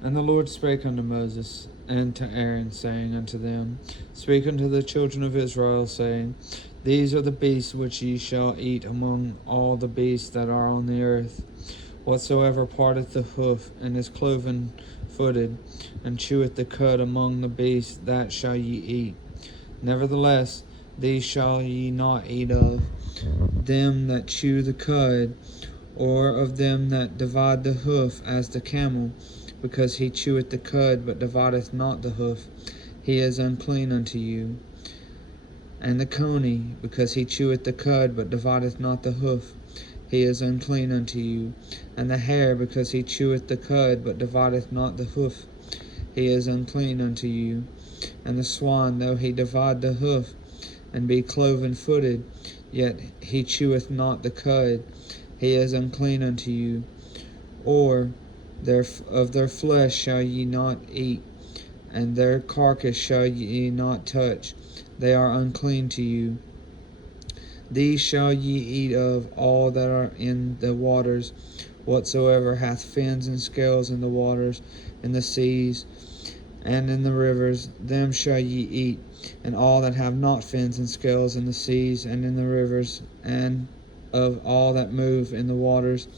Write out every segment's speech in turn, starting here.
And the Lord spake unto Moses and to Aaron, saying unto them, Speak unto the children of Israel, saying, These are the beasts which ye shall eat among all the beasts that are on the earth. Whatsoever parteth the hoof, and is cloven footed, and cheweth the cud among the beasts, that shall ye eat. Nevertheless, these shall ye not eat of them that chew the cud, or of them that divide the hoof, as the camel, because he cheweth the cud, but divideth not the hoof, he is unclean unto you. And the coney, because he cheweth the cud, but divideth not the hoof, he is unclean unto you. And the hare, because he cheweth the cud, but divideth not the hoof, he is unclean unto you. And the swan, though he divide the hoof, and be cloven footed, yet he cheweth not the cud, he is unclean unto you. Or of their flesh shall ye not eat, and their carcass shall ye not touch, they are unclean to you. These shall ye eat of all that are in the waters, whatsoever hath fins and scales in the waters, in the seas, and in the rivers, them shall ye eat, and all that have not fins and scales in the seas and in the rivers, and of all that move in the waters,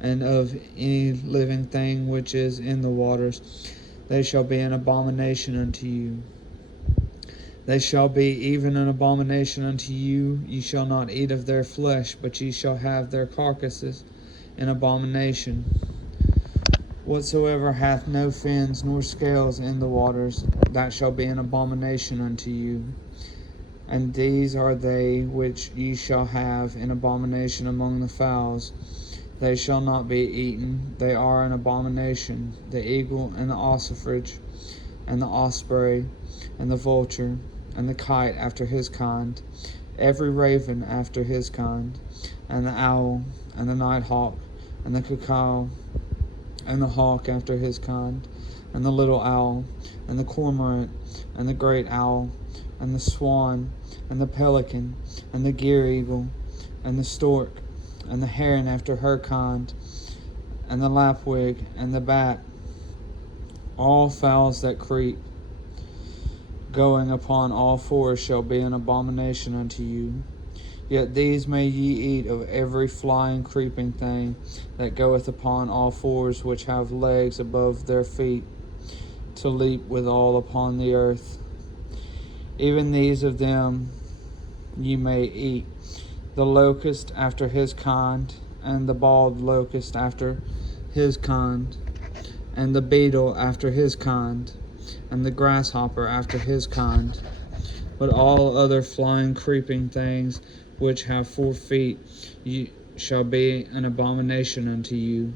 and of any living thing which is in the waters, they shall be an abomination unto you. They shall be even an abomination unto you. Ye shall not eat of their flesh, but ye shall have their carcasses in abomination. Whatsoever hath no fins nor scales in the waters, that shall be an abomination unto you. And these are they which ye shall have in abomination among the fowls. They shall not be eaten, they are an abomination: the eagle, and the ossifrage, and the osprey, and the vulture, and the kite after his kind, every raven after his kind, and the owl, and the nighthawk, and the cuckoo, and the hawk after his kind, and the little owl, and the cormorant, and the great owl, and the swan, and the pelican, and the gyre eagle, and the stork, and the heron after her kind, and the lapwing, and the bat, all fowls that creep, going upon all fours, shall be an abomination unto you. Yet these may ye eat of every flying creeping thing that goeth upon all fours, which have legs above their feet, to leap withal upon the earth. Even these of them ye may eat: the locust after his kind, and the bald locust after his kind, and the beetle after his kind, and the grasshopper after his kind. But all other flying creeping things which have 4 feet shall be an abomination unto you.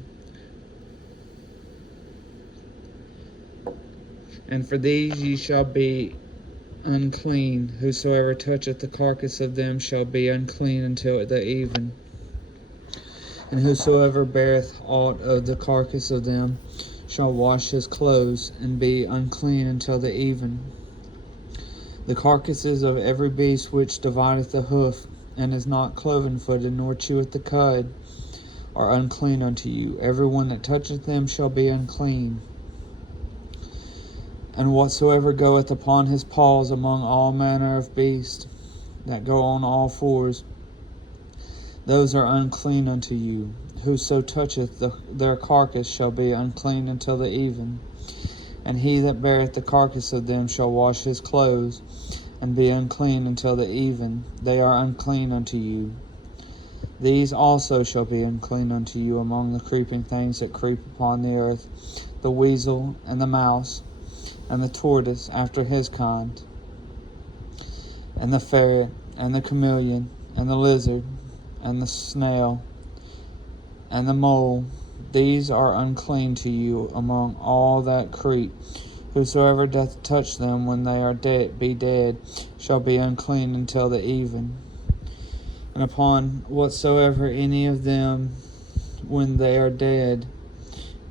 And for these ye shall be unclean. Whosoever toucheth the carcass of them shall be unclean until the even. And whosoever beareth aught of the carcass of them shall wash his clothes, and be unclean until the even. The carcasses of every beast which divideth the hoof, and is not cloven-footed, nor cheweth the cud, are unclean unto you. Every one that toucheth them shall be unclean. And whatsoever goeth upon his paws among all manner of beasts that go on all fours, those are unclean unto you. Whoso toucheth their carcass shall be unclean until the even. And he that beareth the carcass of them shall wash his clothes, and be unclean until the even. They are unclean unto you. These also shall be unclean unto you among the creeping things that creep upon the earth: the weasel, and the mouse, and the tortoise after his kind, and the ferret, and the chameleon, and the lizard, and the snail, and the mole. These are unclean to you among all that creep. Whosoever doth touch them when they are dead shall be unclean until the even. And upon whatsoever any of them when they are dead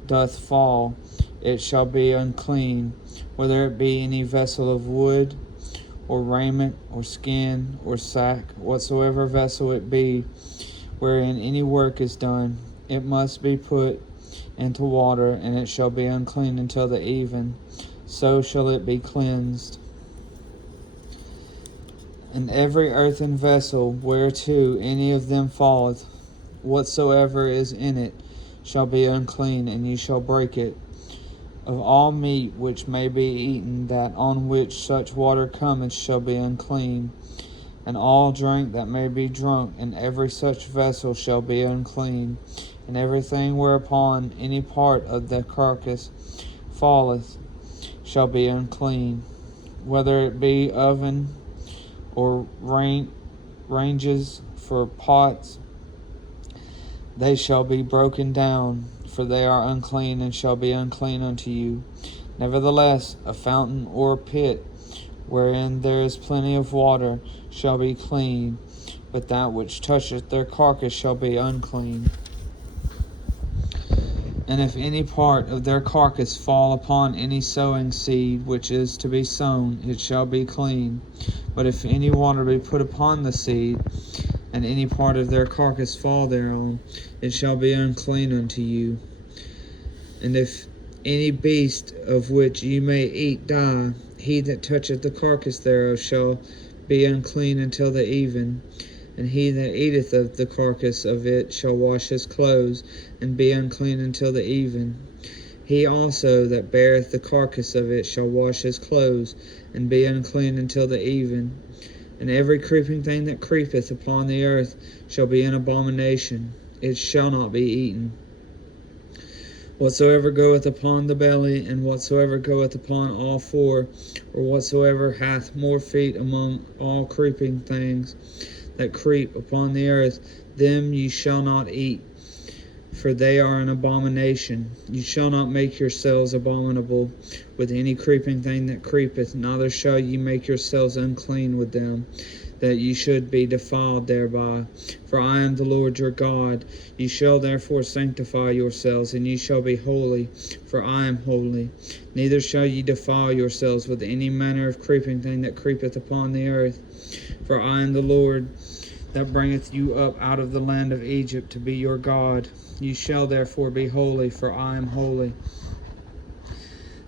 doth fall, it shall be unclean, whether it be any vessel of wood, or raiment, or skin, or sack, whatsoever vessel it be, wherein any work is done, it must be put into water, and it shall be unclean until the even. So shall it be cleansed. And every earthen vessel whereto any of them falleth, whatsoever is in it, shall be unclean, and ye shall break it. Of all meat which may be eaten, that on which such water cometh shall be unclean. And all drink that may be drunk in every such vessel shall be unclean. And everything whereupon any part of the carcass falleth shall be unclean, whether it be oven or ranges for pots, they shall be broken down, for they are unclean, and shall be unclean unto you. Nevertheless, a fountain or a pit, wherein there is plenty of water, shall be clean, but that which toucheth their carcass shall be unclean. And if any part of their carcass fall upon any sowing seed which is to be sown, it shall be clean. But if any water be put upon the seed, and any part of their carcass fall thereon, it shall be unclean unto you. And if any beast of which ye may eat die, he that toucheth the carcass thereof shall be unclean until the even. And he that eateth of the carcass of it shall wash his clothes, and be unclean until the even. He also that beareth the carcass of it shall wash his clothes, and be unclean until the even. And every creeping thing that creepeth upon the earth shall be an abomination, it shall not be eaten. Whatsoever goeth upon the belly, and whatsoever goeth upon all four, or whatsoever hath more feet among all creeping things that creep upon the earth, them ye shall not eat, for they are an abomination. You shall not make yourselves abominable with any creeping thing that creepeth, neither shall ye make yourselves unclean with them, that ye should be defiled thereby. For I am the Lord your God. Ye shall therefore sanctify yourselves, and ye shall be holy, for I am holy. Neither shall ye defile yourselves with any manner of creeping thing that creepeth upon the earth. For I am the Lord that bringeth you up out of the land of Egypt to be your God. You shall therefore be holy, for I am holy.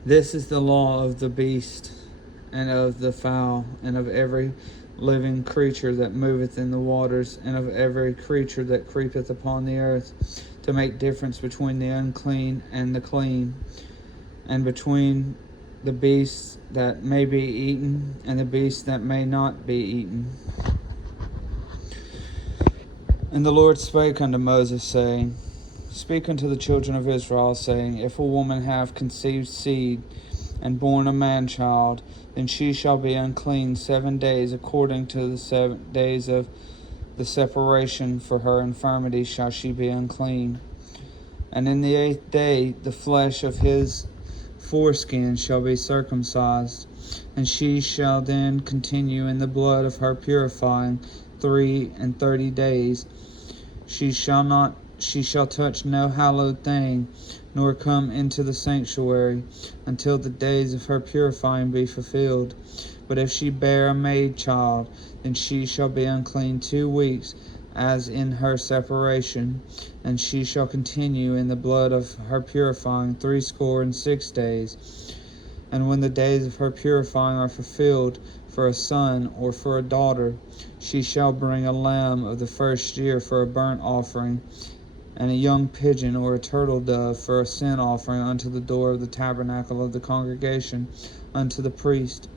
This is the law of the beast, and of the fowl, and of every living creature that moveth in the waters, and of every creature that creepeth upon the earth, to make difference between the unclean and the clean, and between the beasts that may be eaten, and the beasts that may not be eaten. And the Lord spake unto Moses, saying, Speak unto the children of Israel, saying, If a woman have conceived seed, and born a man-child, then she shall be unclean 7 days, according to the 7 days of the separation for her infirmity shall she be unclean. And in the 8th day the flesh of his foreskin shall be circumcised, and she shall then continue in the blood of her purifying 33 days. She shall touch no hallowed thing, nor come into the sanctuary, until the days of her purifying be fulfilled. But if she bear a maid child, then she shall be unclean 2 weeks, as in her separation, and she shall continue in the blood of her purifying 66 days. And when the days of her purifying are fulfilled, for a son or for a daughter, she shall bring a lamb of the first year for a burnt offering, and a young pigeon or a turtle dove for a sin offering unto the door of the tabernacle of the congregation, unto the priest,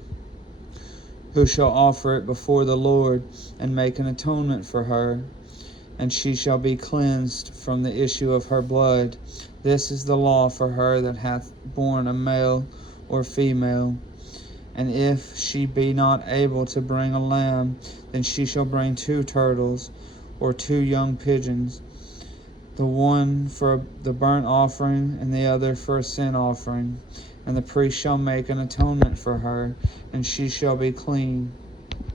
who shall offer it before the Lord, and make an atonement for her. And she shall be cleansed from the issue of her blood. This is the law for her that hath borne a male or female. And if she be not able to bring a lamb, then she shall bring 2 turtles, or 2 young pigeons, the one for the burnt offering, and the other for a sin offering. And the priest shall make an atonement for her, and she shall be clean.